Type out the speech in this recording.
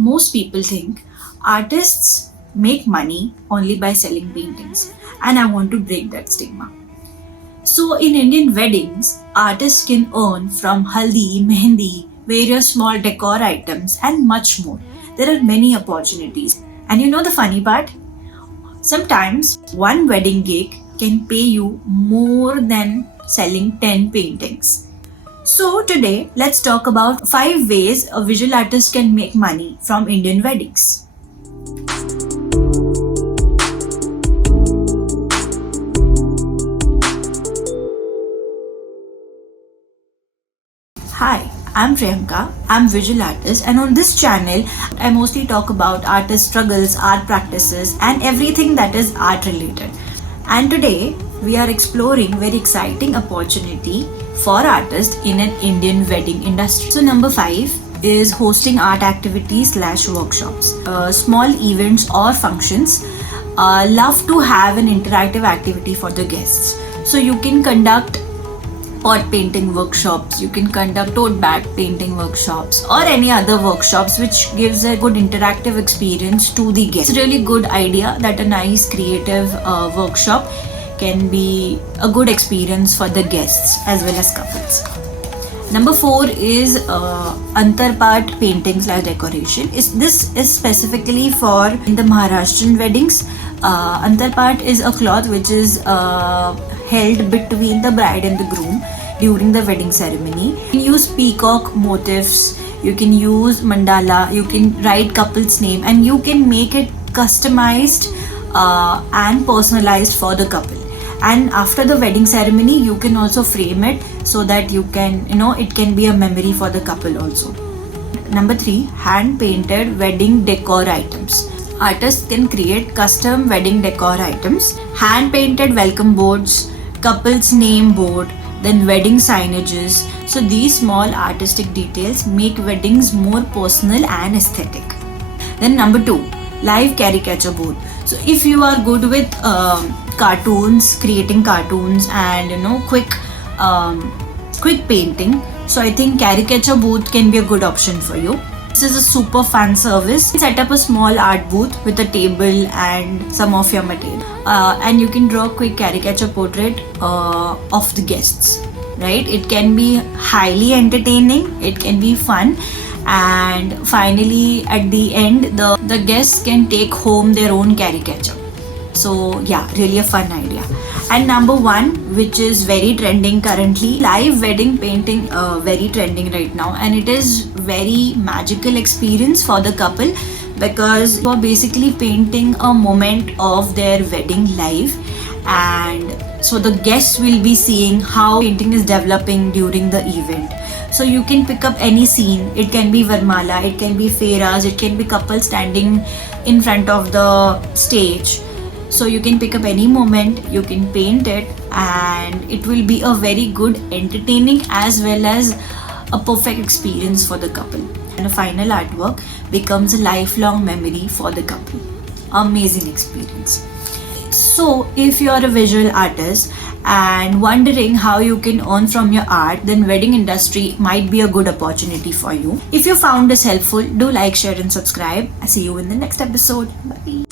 Most people think artists make money only by selling paintings, and I want to break that stigma. So, in Indian weddings, artists can earn from haldi, mehendi, various small decor items, and much more. There are many opportunities. And you know the funny part? Sometimes one wedding gig can pay you more than selling 10 paintings. So, today let's talk about 5 ways a visual artist can make money from Indian weddings. Hi, I'm Priyanka. I'm visual artist, and on this channel I mostly talk about artist struggles, art practices, and everything that is art related. And today we are exploring very exciting opportunity for artists in an Indian wedding industry. So number 5 is hosting art activities / workshops. Small events or functions love to have an interactive activity for the guests. So you can conduct pot painting workshops, you can conduct tote bag painting workshops, or any other workshops which gives a good interactive experience to the guests. It's a really good idea that a nice creative workshop can be a good experience for the guests as well as couples. Number 4 is antarpat painting / decoration. This is specifically for the Maharashtrian weddings. Antarpat is a cloth which is held between the bride and the groom during the wedding ceremony. You can use peacock motifs, you can use mandala, you can write couple's name, and you can make it customized and personalized for the couple. And after the wedding ceremony you can also frame it so that you can, it can be a memory for the couple also. Number 3, hand painted wedding decor items. Artists can create custom wedding decor items, hand painted welcome boards, couple's name board, then wedding signages. So these small artistic details make weddings more personal and aesthetic. Then number 2, live caricature board. So if you are good with cartoons, creating cartoons, and quick painting, so I think caricature booth can be a good option for you. This is a super fun service. You can set up a small art booth with a table and some of your material, and you can draw a quick caricature portrait of the guests, right? It can be highly entertaining, it can be fun, and finally at the end the guests can take home their own caricature. So yeah, really a fun idea. And number 1, which is very trending currently, live wedding painting, very trending right now, and it is very magical experience for the couple because you are basically painting a moment of their wedding life, and so the guests will be seeing how painting is developing during the event. So you can pick up any scene. It can be Varmala, it can be Fairas, it can be couple standing in front of the stage. So you can pick up any moment, you can paint it, and it will be a very good, entertaining as well as a perfect experience for the couple. And the final artwork becomes a lifelong memory for the couple. Amazing experience. So if you are a visual artist and wondering how you can earn from your art, then wedding industry might be a good opportunity for you. If you found this helpful, do like, share and subscribe. I'll see you in the next episode. Bye.